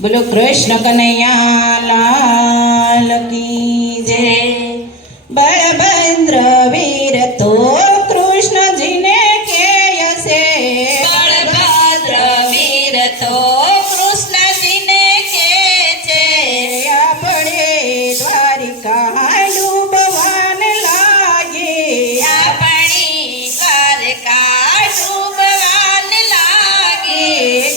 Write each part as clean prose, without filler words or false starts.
બોલો કૃષ્ણ કનૈયા લાલ કી જય। બળભદ્ર વીર તો કૃષ્ણજીને કેય છે, બળભદ્ર વીર તો કૃષ્ણજીને કે છે, આપણે દ્વારિકા ડૂબવાન લાગે, આપણી દ્વારકા ડૂબવાન લાગે।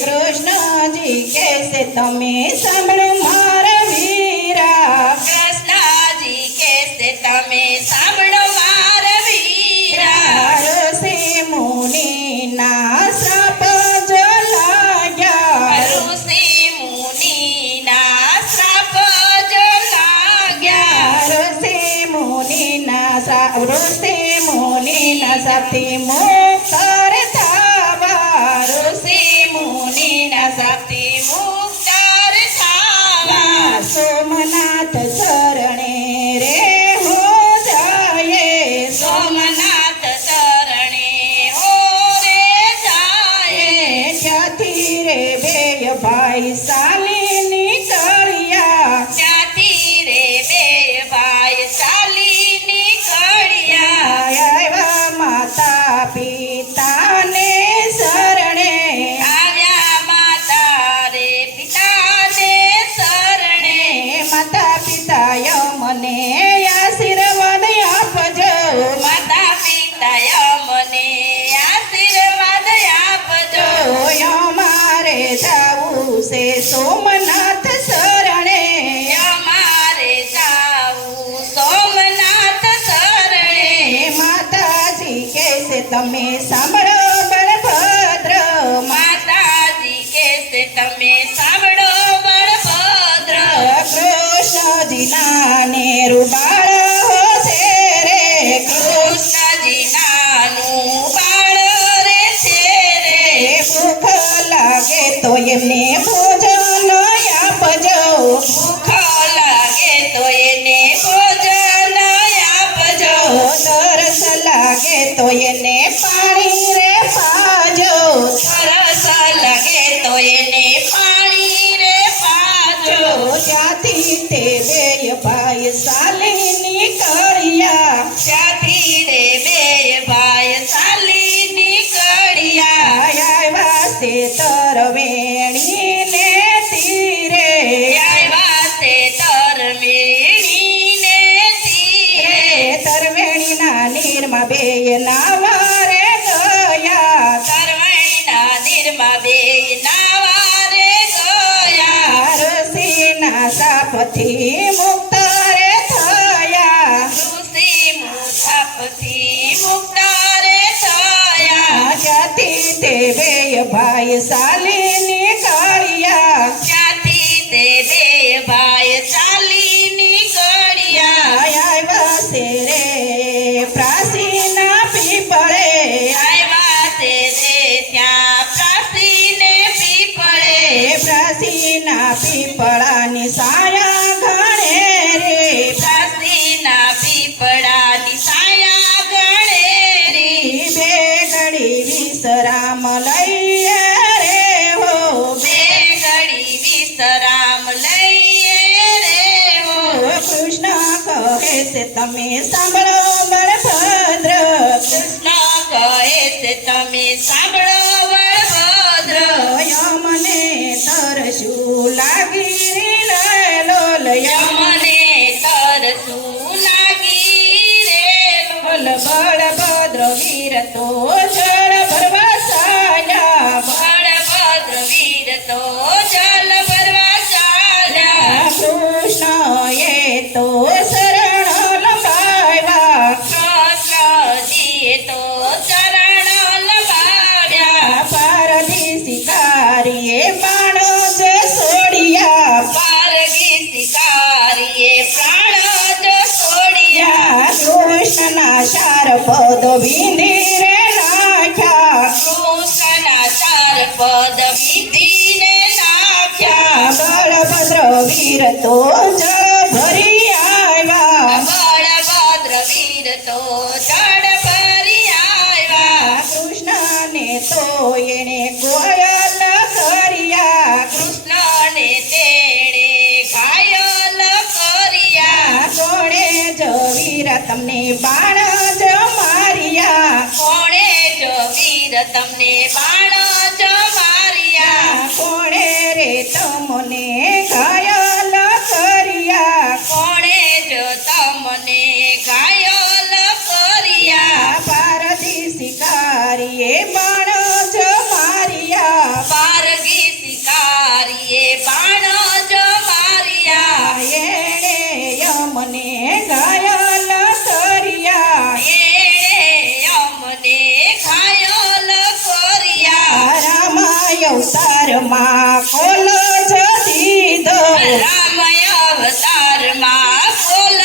કૃષ્ણજી કહેશે તમે સાંભળો મારા વીરા, કૃષ્ણજી કહેશે તમે સાંભળો મારા વીરા। ઋષિ મુનિના શ્રાપ જો લાગ્યા, ઋષિ મુનિના શ્રાપ જો લાગ્યા, ઋષિ મુનિના શાપથી મુક્ત રે થાવા, ઋષિ મુનિના શાપથી મુક્ત રે થાવા। સોમનાથ શરણે રે હો જાય, સોમનાથ શરણે હો રે જાય। ત્યાંથી રે બે ભાઈ ચાલી નીકળ્યા, ત્યાંથી રે બે ભાઈ ચાલી નીકળ્યા। આવ્યા માતા પિતાને શરણે, આવ્યા માતા રે પિતાને શરણે, માતા પિતાય મને આશીર્વાદ આપજો, માતા પિતાય મને આશીર્વાદ આપજો। અમારે જાવું છે સોમનાથ શરણે, અમારે જાવું સોમનાથ શરણે, માતાજી કહેશે તમે સાંભળો બળભદ્ર, માતાજી કહેશે તમે સાંભળો બળભદ્ર। કૃષ્ણજીના નેરુ બાળ છે રે, કૃષ્ણજી નાનું બાળ રે છે રે, ભૂખ લાગે તો એમને ભોજન આપજો, ભૂખ લાગે તો એને ભોજન આપજો, તરસ લાગે તો એને પાણી રે પાજો, તરસ લાગે તો એને પાણી રે પાજો। ત્યાંથી તે બે ભાઈ ચાલી નીકળ્યા, ત્યાંથી રે બે ભાઈ ચાલી નીકળ્યા। આવ્યા તે તરવેણીને તીરે, આવ્યા તે તરવેણીને તીરે, તરવેણીના નીરમાં બે નાવા રે ગયા, તરવેણીના નીરમાં બે નાવા રે ગયા। ઋષિના શાપથી મુક્ત રે થયા, ઋષિ મુસાફથી મુક્ત રે થયા। ત્યાંથી તે બે ભાઈ ચાલી નીકળ્યા, ત્યાંથી તે બે ભાઈ ચાલી નીકળ્યા। આવ્યા છે રે પ્રાચીના પીપળે, આવ્યા તે રે ત્યાં પ્રાચીને પીપળે, પ્રાચીના પીપળાની સાયા ઘણે રે, પ્રાચીના પીપળાની છાયા ગણેરી, બે ઘડી વિશ્રામ લઈએ રે હો, બે ઘડી વિશ્રામ લઈએ રે હો। કૃષ્ણ કહે છે તમે સાંભળો બળભદ્ર, કૃષ્ણ કહે છે તમે સાંભળો બળભદ્ર, મને તરસું લાગી રે લોલય, મને તરસું લાગી રે બોલ બળભદ્ર વીર તો જળ ભરવા સાયા, બળભદ્ર વીર તો જલ ભરવા ચાલ્યા। કૃષ્ણએ તો શરણ લંબાવ્યા, કૃષ્ણજીએ તો ચરણ લંબાવ્યા, પારધી શિકારીએ બાણો જે છોડ્યા, પારગી શિકારીએ પ્રાણ જો છોડ્યા, કૃષ્ણના ચાર પદ વિંધી રે નાખ્યા, કૃષ્ણના ચાર પદ વિંધીને નાખ્યા। બળભદ્ર વીર તો જળ ભરી આવ્યા, બળભદ્ર વીર તો જળ ભરી આવ્યા, કૃષ્ણને તો એણે ગોયલ કર્યા, કૃષ્ણને તે બાણ જ માર્યા કોણે જો વીર તમને બાણ જ માર્યા કોણે રે તમને ઘાયલ કર્યા કોણે જો તમને ઘાયલ કર્યા પારધી શિકારીએ બાણ જ માર્યા પારગી શિકારીએ બાણ જ માર્યા એણે યમને ઘાયલ કર્યા એણે અમને ઘાયલ કર્યા રામાય અવતારમાં ખોલ જ દીધો રામય અવતારમાં ફૂલ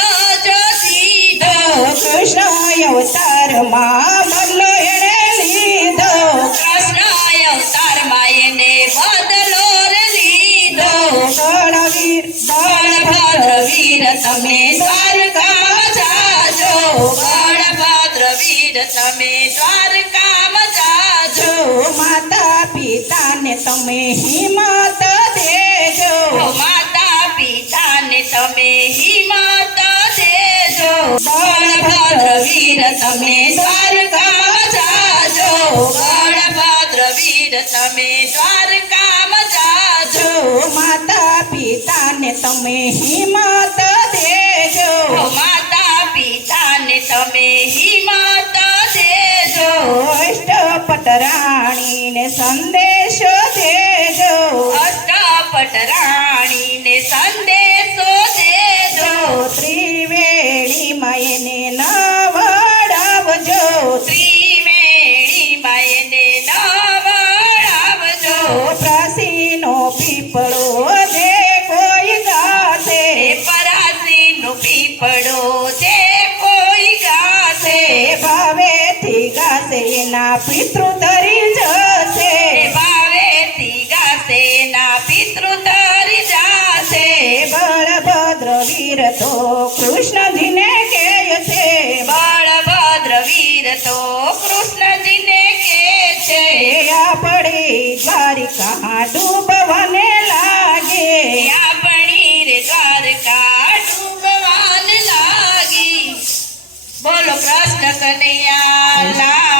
જ દીધો કૃષ્ણ અવતારમાં બદલો એણે લીધો કૃષ્ણ અવતારમાં એને બદલો રે લીધો બળવીર બળભદ્ર વીર તમે દ્વારકામાં જાજો બળભદ્ર વીર તમે દ્વારકામાં જાજો માતા પિતાને તમે હિંમત દેજો માતા પિતાને તમે હિંમત દેજો બળભદ્ર વીર તમે દ્વારકામાં જાજો બળભદ્ર વીર તમે દ્વારકામાં જાજો માતા પિતાને તમે હિંમત દેજો માતા પિતાને તમે હિંમત દેજો અષ્ટપટ રાણીને સંદેશો દેજો અષ્ટપટ રાણીને સંદેશો દેજો ત્રિવેણીમાં એને નવડાવજો ત્રિવેણીમાં એને નવડાવજો પ્રાસીનો પીપળો જે કોઈ ગાશે પરાસીનો પીપળો જે કોઈ ગાશે ભાવેથી ગાશે એના પિતૃ તરી જશે ભાવેથી ગાશે ના પિતૃ તરી જાશે બળભદ્ર વીર તો કૃષ્ણજીને કહે છે બળભદ્ર વીર તો કૃષ્ણજીને કહે છે આપણે દ્વારિકા ડૂબવાને લાગે આપણી રે દ્વારકા ડૂબવાન લાગી બોલો કૃષ્ણ કનૈયા લાલ